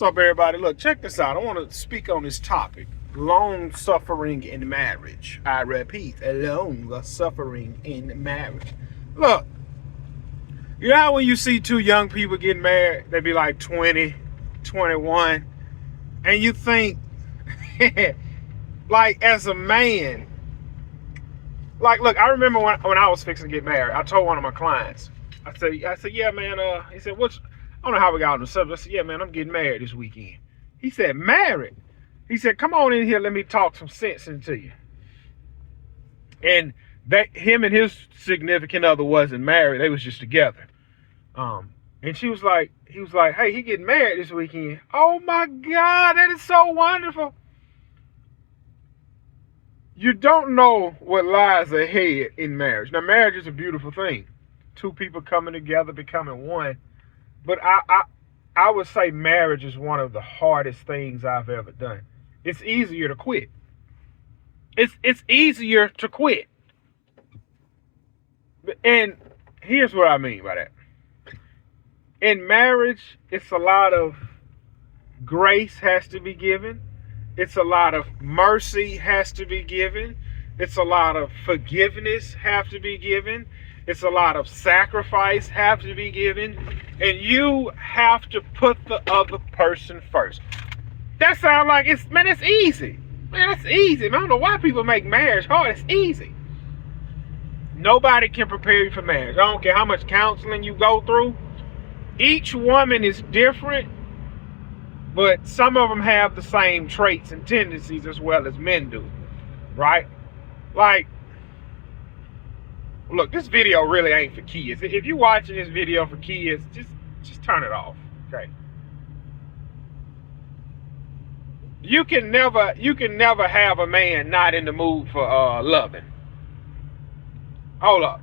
What's up, everybody? Look, check this out. I want to speak on this topic: long suffering in marriage. I repeat, long suffering in marriage. Look, you know how when you see two young people getting married, they be like 20, 21, and you think, like, as a man, like, look, I remember when I was fixing to get married, I told one of my clients, I said, yeah, man, he said, I don't know how we got on the subject. I said, yeah, man, I'm getting married this weekend. He said, married? He said, come on in here, let me talk some sense into you. And him and his significant other wasn't married, they was just together. And he was like, hey, he getting married this weekend. Oh my God, that is so wonderful. You don't know what lies ahead in marriage. Now, marriage is a beautiful thing. Two people coming together, becoming one. But I would say marriage is one of the hardest things I've ever done. It's easier to quit. It's easier to quit. And here's what I mean by that. In marriage, it's a lot of grace has to be given. It's a lot of mercy has to be given. It's a lot of forgiveness have to be given. It's a lot of sacrifice have to be given. And you have to put the other person first. That sounds like it's easy. Man, it's easy. Man, I don't know why people make marriage hard. It's easy. Nobody can prepare you for marriage. I don't care how much counseling you go through. Each woman is different, but some of them have the same traits and tendencies as well as men do, right? Like, look, this video really ain't for kids. If you're watching this video for kids, just turn it off, okay? You can never have a man not in the mood for loving. Hold up.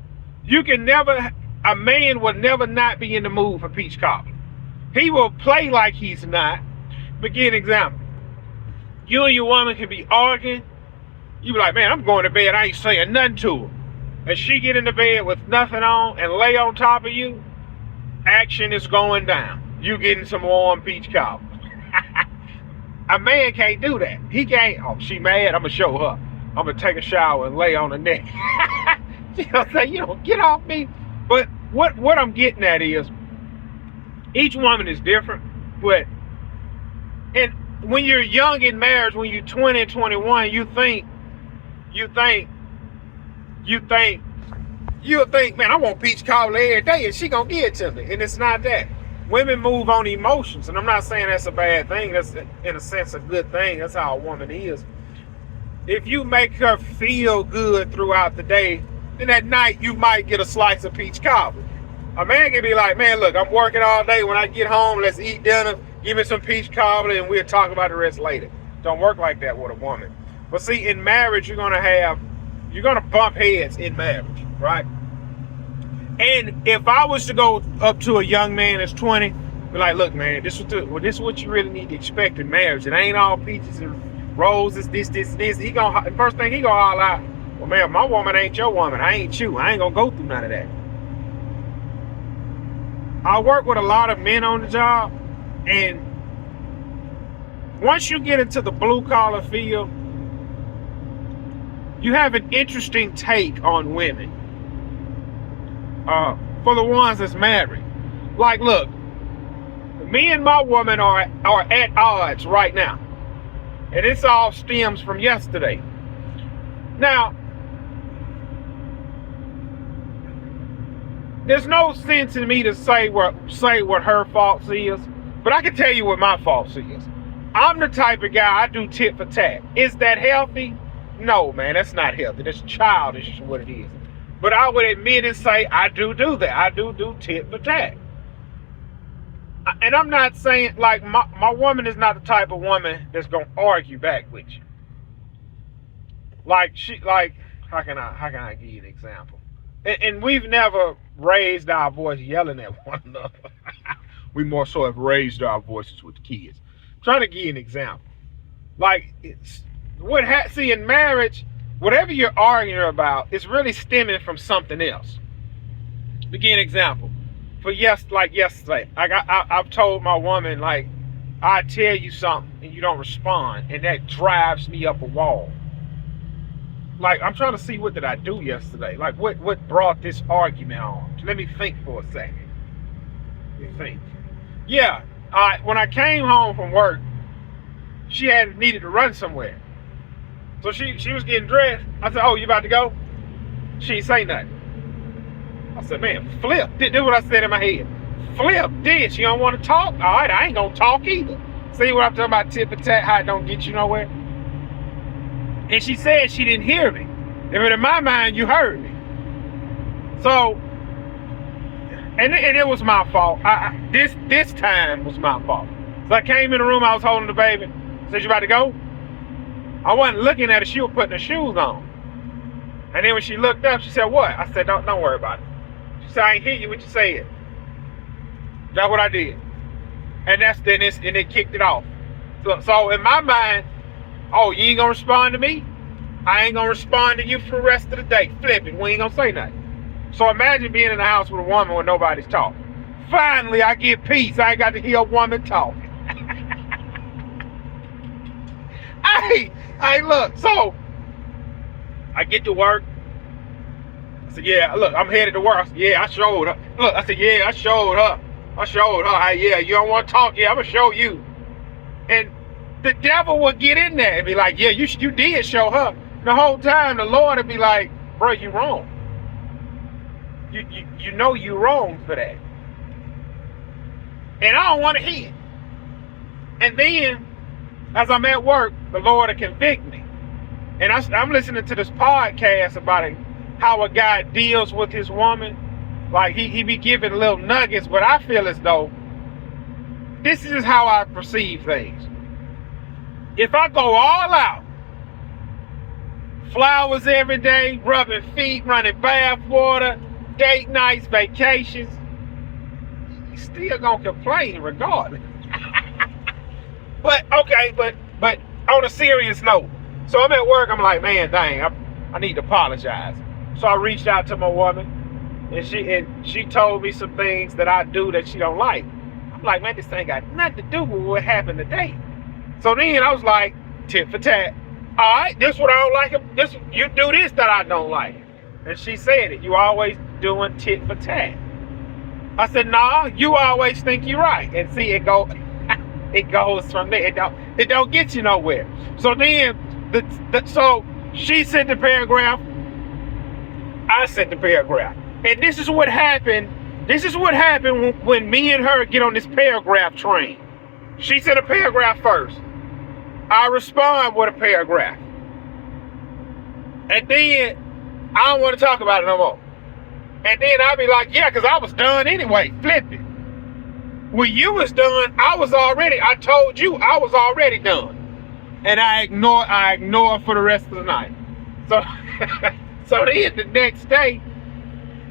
A man will never not be in the mood for peach cobbler. He will play like he's not. But give an example. You and your woman can be arguing. You be like, man, I'm going to bed. I ain't saying nothing to her. And she get in the bed with nothing on and lay on top of you. Action is going down. You getting some warm peach cobbler. A man can't do that. He can't. Oh, she mad? I'm going to show her. I'm going to take a shower and lay on her neck. You know what I'm saying? Get off me. But what I'm getting at is, each woman is different. And when you're young in marriage, when you're 20, 21, you'll think, man, I want peach cobbler every day and she gonna give it to me. And it's not that. Women move on emotions. And I'm not saying that's a bad thing. That's, in a sense, a good thing. That's how a woman is. If you make her feel good throughout the day, then at night you might get a slice of peach cobbler. A man can be like, man, look, I'm working all day. When I get home, let's eat dinner. Give me some peach cobbler and we'll talk about the rest later. Don't work like that with a woman. But see, in marriage, you're gonna bump heads in marriage, right? And if I was to go up to a young man that's 20, be like, look, man, this is what you really need to expect in marriage. It ain't all peaches and roses, this. The first thing he gonna holler out, well, man, my woman ain't your woman. I ain't you. I ain't gonna go through none of that. I work with a lot of men on the job, and once you get into the blue-collar field, you have an interesting take on women. For the ones that's married. Like, look, me and my woman are at odds right now. And this all stems from yesterday. Now, there's no sense in me to say what her fault is, but I can tell you what my fault is. I'm the type of guy, I do tit for tat. Is that healthy? No, man, that's not healthy. That's childish is what it is. But I would admit and say I do that. I do tit for tat. And I'm not saying, like, my woman is not the type of woman that's going to argue back with you. Like, how can I give you an example? And we've never raised our voice yelling at one another. We more so have raised our voices with the kids. I'm trying to give you an example. Like, see, in marriage, whatever you're arguing about is really stemming from something else. To give an example, like yesterday, I've told my woman, like, I tell you something and you don't respond, and that drives me up a wall. Like, I'm trying to see, what did I do yesterday? Like, what brought this argument on? Let me think for a second. Let me think. Yeah, when I came home from work, she had needed to run somewhere. So she was getting dressed. I said, "Oh, you about to go?" She ain't say nothing. I said, "Man, flip." This is what I said in my head. Flip this. You don't want to talk? All right, I ain't going to talk either. See what I'm talking about, tit for tat, how it don't get you nowhere? And she said she didn't hear me. But in my mind, you heard me. So, and it was my fault. This time was my fault. So I came in the room, I was holding the baby. I said, "You about to go?" I wasn't looking at her, she was putting her shoes on. And then when she looked up, she said, "What?" I said, don't worry about it." She said, "I ain't hear you, what you said." That's what I did. And and it kicked it off. So in my mind, oh, you ain't gonna respond to me? I ain't gonna respond to you for the rest of the day. Flip it, we ain't gonna say nothing. So imagine being in a house with a woman where nobody's talking. Finally, I get peace. I ain't got to hear a woman talking. Hey, look, so I get to work. I said, "Yeah, look, I'm headed to work." I said, "Yeah, I showed her." Look, I said, "Yeah, I showed her. Hey, yeah, you don't want to talk? Yeah, I'm going to show you." And the devil would get in there and be like, "Yeah, you did show her." The whole time, the Lord would be like, "Bro, you wrong. You know you wrong for that." And I don't want to hear it. And then, as I'm at work, the Lord will convict me. And I'm listening to this podcast about it, how a guy deals with his woman. Like, he be giving little nuggets, but I feel as though this is how I perceive things. If I go all out, flowers every day, rubbing feet, running bath water, date nights, vacations, you still gonna complain regardless. But okay, but on a serious note, so I'm at work, I'm like, man, dang, I need to apologize. So I reached out to my woman, and she told me some things that I do that she don't like. I'm like, man, this ain't got nothing to do with what happened today. So then I was like, tit for tat. All right, this what I don't like. You do this that I don't like. And she said it. You always doing tit for tat. I said, nah, you always think you're right. And see, it goes from there. It don't get you nowhere. So then, so she sent the paragraph. I sent the paragraph. And this is what happened. This is what happened when me and her get on this paragraph train. She sent a paragraph first. I respond with a paragraph. And then I don't want to talk about it no more. And then I'll be like, yeah, because I was done anyway. Flip it. When you was done, I told you I was already done. And I ignore for the rest of the night. So so then the next day,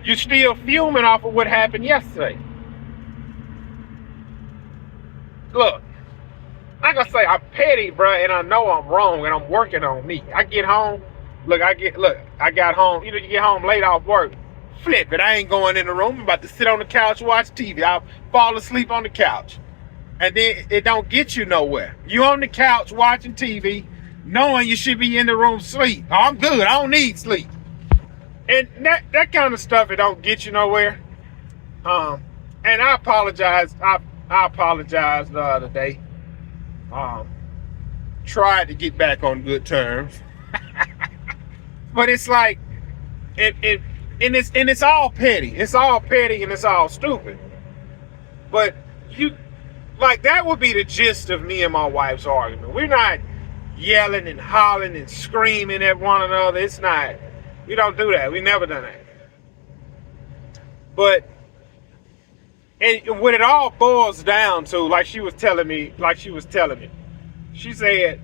you're still fuming off of what happened yesterday. Look, like I say, I'm petty, bro, and I know I'm wrong, and I'm working on me. I get home, I got home, you get home late off work, flip it, I ain't going in the room, I'm about to sit on the couch, watch TV, I'll fall asleep on the couch, and then it don't get you nowhere. You on the couch watching TV, knowing you should be in the room sleep. Oh, I'm good, I don't need sleep. And that kind of stuff, it don't get you nowhere. And I apologize, I apologized the other day. Tried to get back on good terms. But it's like, it's all petty. It's all petty and it's all stupid. But that would be the gist of me and my wife's argument. We're not yelling and hollering and screaming at one another. It's not, we don't do that. We never done that. But and what it all boils down to, like she was telling me, she said,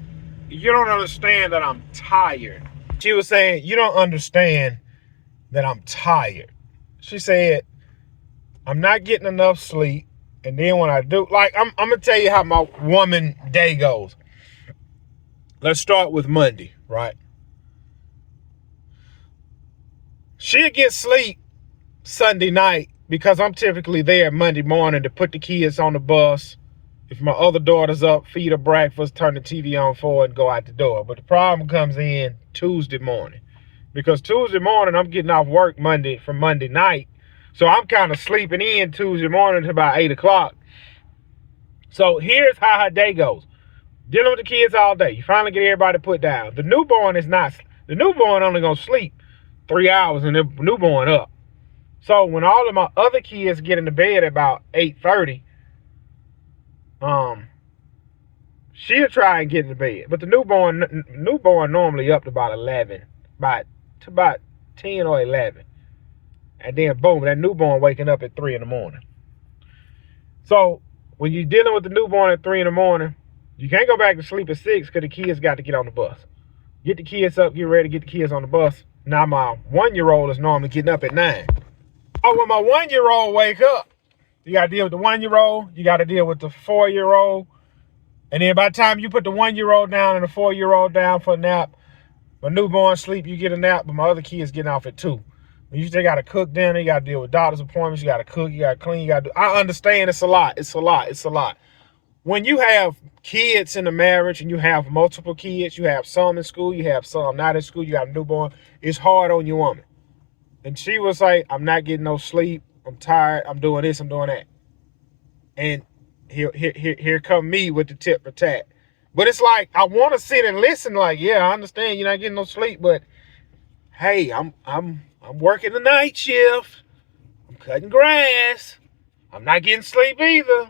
you don't understand that I'm tired. She was saying, you don't understand that I'm tired. She said, I'm not getting enough sleep. And then when I do, I'm going to tell you how my woman day goes. Let's start with Monday, right? She'll get sleep Sunday night because I'm typically there Monday morning to put the kids on the bus, If my other daughter's up, feed her breakfast, turn the TV on for her, and go out the door. But the problem comes in Tuesday morning. Because Tuesday morning, I'm getting off work from Monday night. So I'm kind of sleeping in Tuesday morning to about 8 o'clock. So here's how her day goes. Dealing with the kids all day. You finally get everybody put down. The newborn only going to sleep 3 hours and the newborn up. So when all of my other kids get into bed at about 8:30, she'll try and get into bed. But the newborn normally up to about 11, about 10 or 11. And then boom, that newborn waking up at 3 in the morning. So when you're dealing with the newborn at 3 in the morning, you can't go back to sleep at 6 because the kids got to get on the bus. Get the kids up, get ready, get the kids on the bus. Now my 1-year-old is normally getting up at 9. Oh, when my 1-year-old wake up, you got to deal with the 1-year-old, you got to deal with the 4-year-old. And then by the time you put the 1-year-old down and the 4-year-old down for a nap, my newborn sleep, you get a nap, but my other kids getting off at 2. You still got to cook dinner, you got to deal with doctor's appointments, you got to cook, you got to clean, you got to do. I understand it's a lot. When you have kids in a marriage and you have multiple kids, you have some in school, you have some not in school, you got a newborn, it's hard on your woman. And she was like, I'm not getting no sleep, I'm tired, I'm doing this, I'm doing that. And here come me with the tit for tat. But it's like, I want to sit and listen like, yeah, I understand you're not getting no sleep, but hey, I'm working the night shift. I'm cutting grass. I'm not getting sleep either.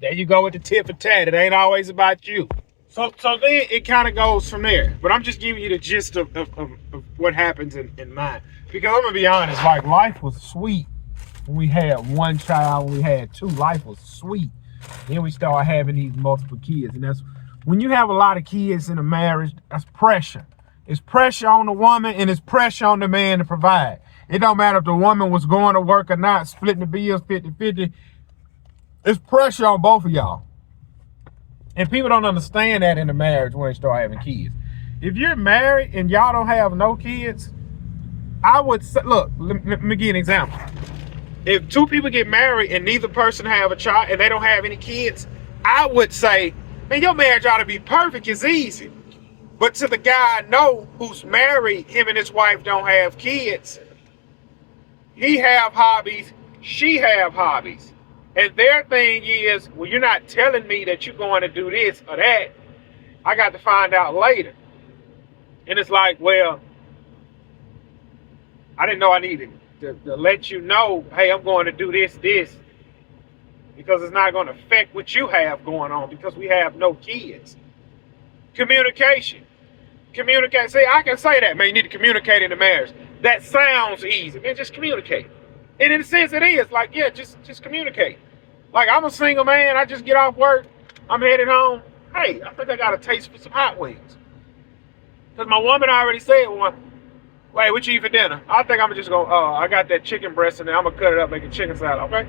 There you go with the tit for tat. It ain't always about you. So then it kind of goes from there. But I'm just giving you the gist of what happens in mine. Because I'm going to be honest, like life was sweet when we had one child, when we had 2, life was sweet. Then we start having these multiple kids. And that's when you have a lot of kids in a marriage, that's pressure. It's pressure on the woman and it's pressure on the man to provide. It don't matter if the woman was going to work or not, splitting the bills 50-50. It's pressure on both of y'all. And people don't understand that in a marriage when they start having kids. If you're married and y'all don't have no kids, I would say, look, let me give you an example. If 2 people get married and neither person have a child and they don't have any kids, I would say, man, your marriage ought to be perfect. It's easy. But to the guy I know who's married, him and his wife don't have kids. He have hobbies, she have hobbies. And their thing is, well, you're not telling me that you're going to do this or that. I got to find out later. And it's like, well, I didn't know I needed to let you know, hey, I'm going to do this, because it's not going to affect what you have going on because we have no kids. Communication. See, I can say that, man, you need to communicate in the marriage. That sounds easy, man, just communicate. And in a sense it is, like, yeah, just communicate. Like, I'm a single man, I just get off work, I'm headed home. Hey, I think I got a taste for some hot wings. Because my woman already said, well, wait, what you eat for dinner? I think I'm just going, I got that chicken breast in there, I'm going to cut it up, make a chicken salad, okay?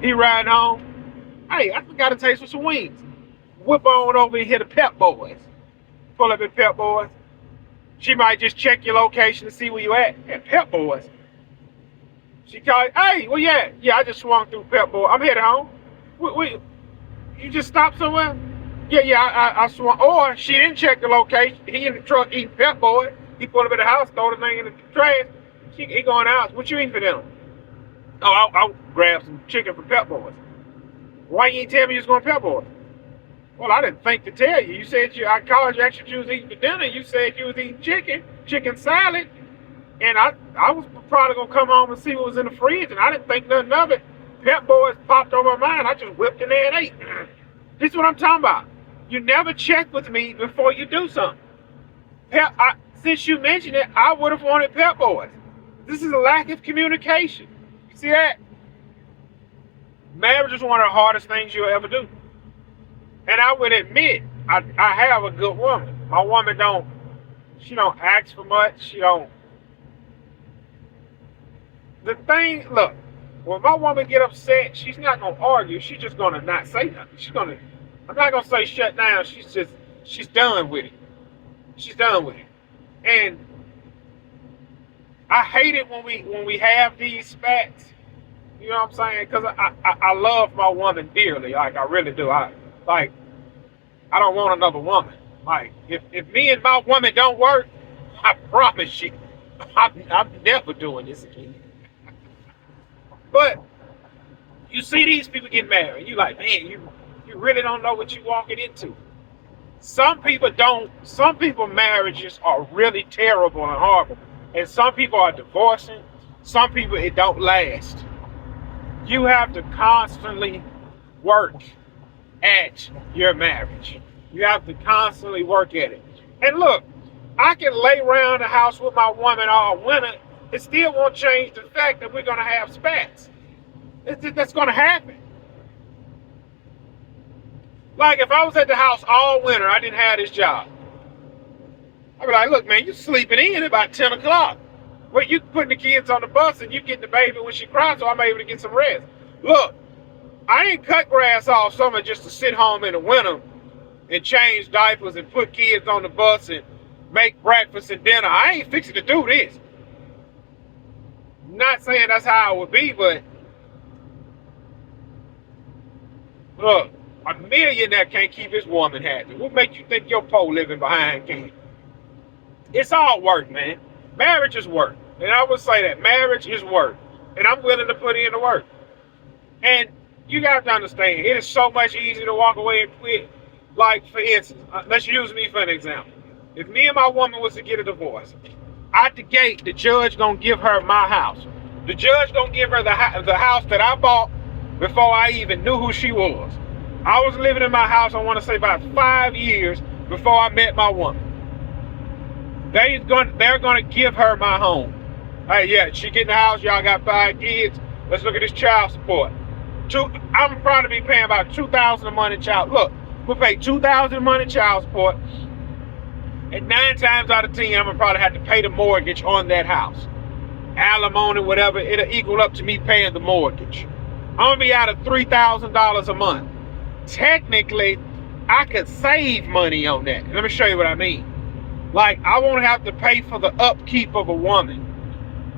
He riding home. Hey, I got a taste for some wings. Whip on over and hit the Pep Boys. Pull up at Pep Boys. She might just check your location to see where you at Pep Boys. She called, hey, where you at? Yeah, I just swung through Pep Boys. I'm headed home. You just stopped somewhere? Yeah, I swung. Or she didn't check the location. He in the truck eating Pep Boys. He pulled up at the house, throw the thing in the trash. He going out. What you eating for dinner? Oh, I'll grab some chicken from Pep Boys. Why you ain't tell me you was going to Pep Boys? Well, I didn't think to tell you. You said I called you, actually you was eating for dinner. You said you was eating chicken salad. And I was probably going to come home and see what was in the fridge, and I didn't think nothing of it. Pep Boys popped over my mind. I just whipped in there and ate. This is what I'm talking about. You never check with me before you do something. Since you mentioned it, I would have wanted Pep Boys. This is a lack of communication. You see that? Marriage is one of the hardest things you'll ever do. And I would admit, I have a good woman. My woman don't ask for much. She don't. The thing, look, when my woman get upset, she's not going to argue. She's just going to not say nothing. I'm not going to say shut down. She's done with it. She's done with it. And I hate it when we have these spats You know what I'm saying? Because I love my woman dearly. Like, I really do. Like, I don't want another woman. Like, if me and my woman don't work, I promise you, I'm never doing this again. But you see these people get married, you like, man, you really don't know what you're walking into. Some people don't. Some people marriages are really terrible and horrible, and some people are divorcing. Some people it don't last. You have to constantly work at your marriage. You have to constantly work at it. And look, I can lay around the house with my woman all winter. It still won't change the fact that we're gonna have spats. That's gonna happen. Like if I was at the house all winter, I didn't have this job. I'd be like, look, man, you sleeping in about 10 o'clock. Well, you putting the kids on the bus and you getting the baby when she cries, so I'm able to get some rest. Look, I didn't cut grass all summer just to sit home in the winter and change diapers and put kids on the bus and make breakfast and dinner. I ain't fixing to do this. Not saying that's how it would be, but look, a millionaire can't keep his woman happy. What makes you think your po living behind can? It's all work, man. Marriage is work. And I would say that marriage is work. And I'm willing to put in the work. And you got to understand, it is so much easier to walk away and quit. Like, for instance, let's use me for an example. If me and my woman was to get a divorce, out the gate, the judge gonna give her my house. The judge gonna give her the house that I bought before I even knew who she was. I was living in my house, I want to say about 5 years before I met my woman. They're gonna give her my home. Hey, yeah, she get in the house, y'all got 5 kids. Let's look at this child support. I'm probably be paying about $2,000 a month in child. Look, we'll pay $2,000 a month in child support. And 9 times out of 10, I'm gonna probably have to pay the mortgage on that house. Alimony, whatever, it'll equal up to me paying the mortgage. I'm gonna be out of $3,000 a month. Technically, I could save money on that. Let me show you what I mean. Like, I won't have to pay for the upkeep of a woman.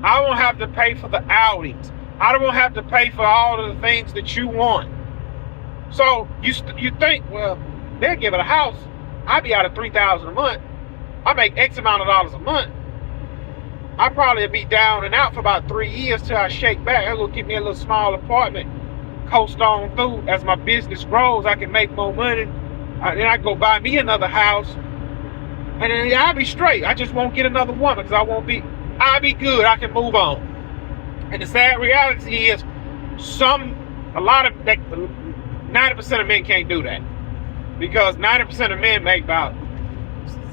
I won't have to pay for the outings. I don't have to pay for all of the things that you want. So you think, well, they'll give it a house. I'd be out of $3,000 a month. I make X amount of dollars a month. I probably be down and out for about 3 years till I shake back. I'm gonna get me a little small apartment, coast on through. As my business grows, I can make more money. Then I go buy me another house, and then I'll be straight. I just won't get another woman because I'll be good. I can move on. And the sad reality is, 90% of men can't do that, because 90% of men make about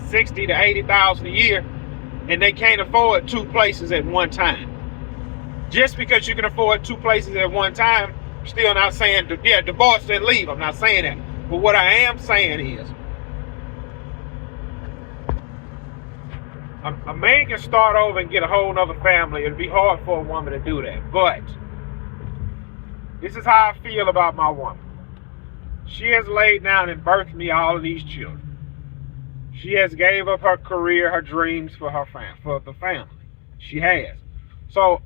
60 to 80,000 a year, and they can't afford 2 places at one time. Just because you can afford 2 places at one time, I'm still not saying, yeah, divorce and leave. I'm not saying that. But what I am saying is, a man can start over and get a whole nother family. It'd be hard for a woman to do that. But this is how I feel about my woman. She has laid down and birthed me all of these children. She has gave up her career, her dreams for the family. She has. So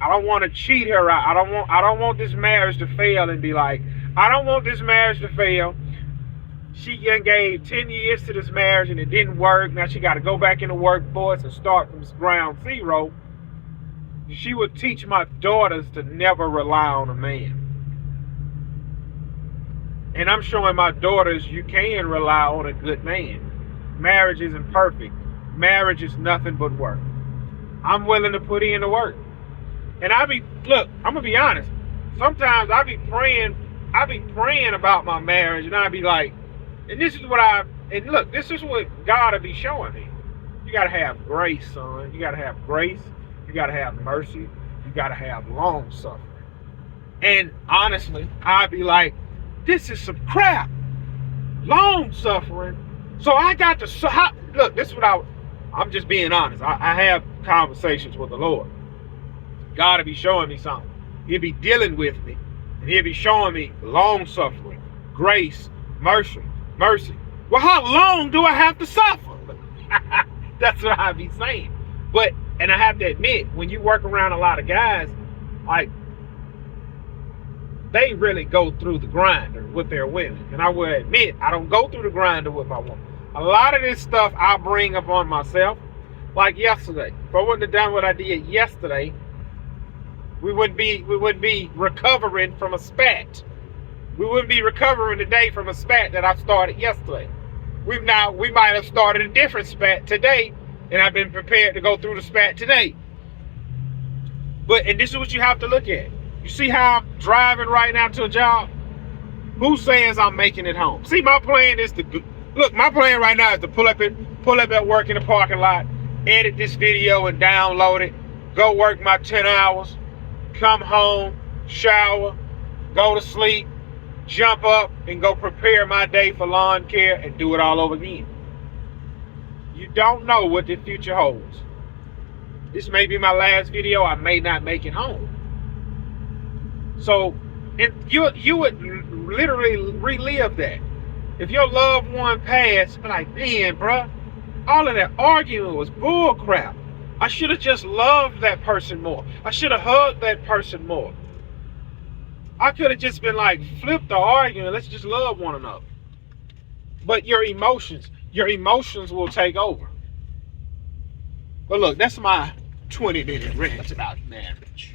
I don't want to cheat her out. I don't want this marriage to fail and be like, I don't want this marriage to fail. She gave 10 years to this marriage and it didn't work. Now she got to go back in the workforce and start from ground zero. She would teach my daughters to never rely on a man. And I'm showing my daughters you can rely on a good man. Marriage isn't perfect. Marriage is nothing but work. I'm willing to put in the work. And I'm gonna be honest. Sometimes I be praying about my marriage, and I be like, and this is what God will be showing me. You gotta have grace, son. You gotta have grace. You gotta have mercy. You gotta have long suffering. And honestly, I'd be like, this is some crap. Long suffering. So I got to look. This is what I'm just being honest. I have conversations with the Lord. God will be showing me something. He'll be dealing with me, and he'll be showing me long suffering, grace, mercy. Well, how long do I have to suffer? That's what I be saying. And I have to admit, when you work around a lot of guys, like, they really go through the grinder with their women. And I will admit, I don't go through the grinder with my woman. A lot of this stuff I bring upon myself. Like yesterday. If I wouldn't have done what I did yesterday, we wouldn't be recovering from a spat. We wouldn't be recovering today from a spat that I started yesterday. We might have started a different spat today, and I've been prepared to go through the spat today. And this is what you have to look at. You see how I'm driving right now to a job? Who says I'm making it home? See, my plan is to my plan right now is to pull up at work in the parking lot, edit this video and download it, go work my 10 hours, come home, shower, go to sleep, jump up and go prepare my day for lawn care and do it all over again. You don't know what the future holds. This may be my last video. I may not make it home. So, and you would literally relive that. If your loved one passed, be like, man, bruh, all of that arguing was bull crap. I should have just loved that person more. I should have hugged that person more. I could have just been like, flip the argument. Let's just love one another. But your emotions will take over. But look, that's my 20-minute rant about marriage.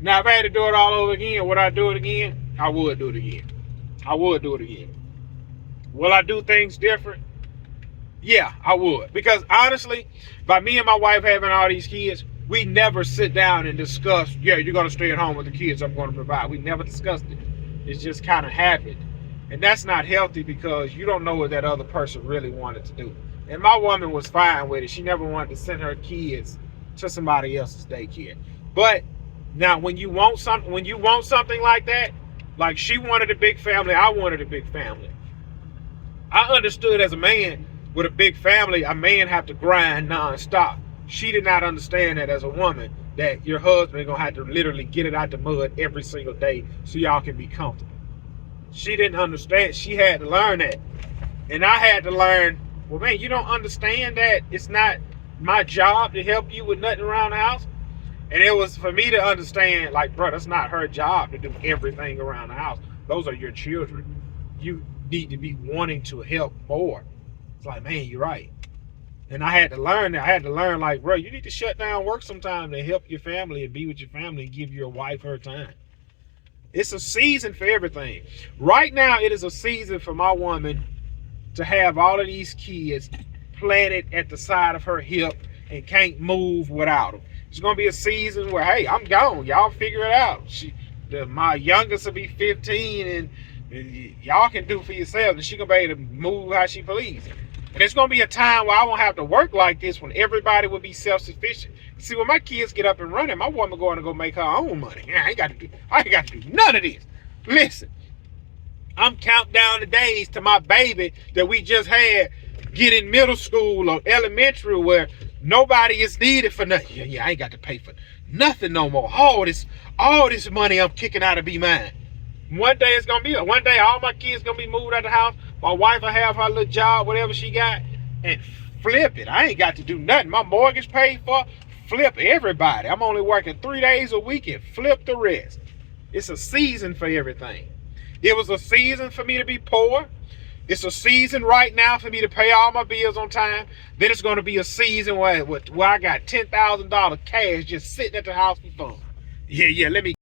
Now, if I had to do it all over again, would I do it again? I would do it again. I would do it again. Will I do things different? Yeah, I would. Because honestly, by me and my wife having all these kids, we never sit down and discuss, yeah, you're going to stay at home with the kids, I'm going to provide. We never discussed it. It's just kind of happened. And that's not healthy because you don't know what that other person really wanted to do. And my woman was fine with it. She never wanted to send her kids to somebody else's daycare. But now when you want something like that, like she wanted a big family, I wanted a big family. I understood as a man, with a big family, a man have to grind nonstop. She did not understand that as a woman, that your husband is going to have to literally get it out the mud every single day so y'all can be comfortable. She didn't understand. She had to learn that. And I had to learn, well, man, you don't understand that it's not my job to help you with nothing around the house. And it was for me to understand, like, bro, that's not her job to do everything around the house. Those are your children. You need to be wanting to help more. It's like, man, you're right. And I had to learn that. I had to learn, like, bro, you need to shut down work sometime to help your family and be with your family and give your wife her time. It's a season for everything. Right now, it is a season for my woman to have all of these kids planted at the side of her hip and can't move without them. It's going to be a season where, hey, I'm gone. Y'all figure it out. My youngest will be 15 and y'all can do for yourselves, and she going to be able to move how she pleases. And it's going to be a time where I won't have to work like this, when everybody will be self-sufficient. See, when my kids get up and running, my woman going to go make her own money. I ain't got to do none of this. Listen, I'm counting down the days to my baby that we just had get in middle school or elementary, where nobody is needed for nothing. Yeah, I ain't got to pay for nothing no more. All this money I'm kicking out to be mine. One day all my kids gonna be moved out the house. My wife will have her little job, whatever she got, and flip it. I ain't got to do nothing. My mortgage paid for. Flip everybody. I'm only working 3 days a week and flip the rest. It's a season for everything. It was a season for me to be poor. It's a season right now for me to pay all my bills on time. Then it's going to be a season where I got $10,000 cash just sitting at the house for fun. Yeah, let me